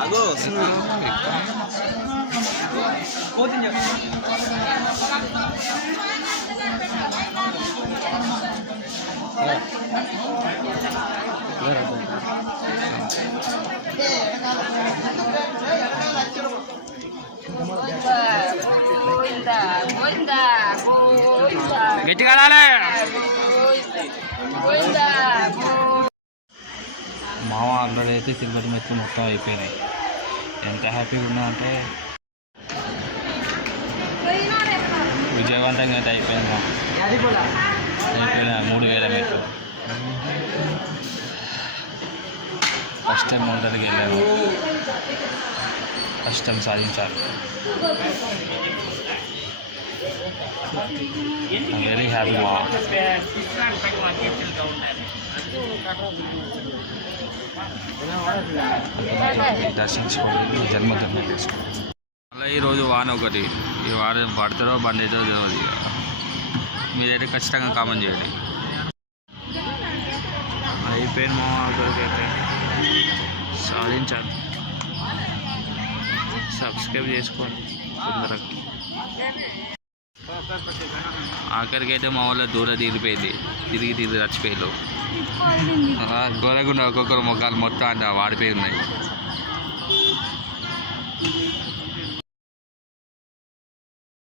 ఆగో గట్టిగా మామ ఆల్రెడీ అయితే తిరుపతి మెట్లు మొత్తం అయిపోయినాయి. ఎంత హ్యాపీగా ఉన్నా అంటే విజయవంతంగా అయితే అయిపోయింది. అయిపోయిన 3000 మెట్లు. ఫస్ట్ టైం మొదటికి వెళ్ళాను. ఫస్ట్ టైం సాధించాలి. వెరీ హ్యాపీ మా దర్శించుకోవాలి. జన్మదినం చేసుకోవాలి. మళ్ళీ ఈరోజు వాన ఒకటి. ఈ వారం పడతారో బండి అవుతుందో తెలియదు. మీరైతే ఖచ్చితంగా కామెంట్ చేయండి. అయిపోయింది మా అయితే సాధించాలి. సబ్స్క్రైబ్ చేసుకోండి తొందరగా. ఆఖరికి అయితే మా వాళ్ళ దూరం తీరిపోయింది. తిరిగి చచ్చిపోయారు. ఘోరకుండా ఒక్కొక్కరు మొక్కలు మొత్తం అంటే వాడిపోయి ఉన్నాయి.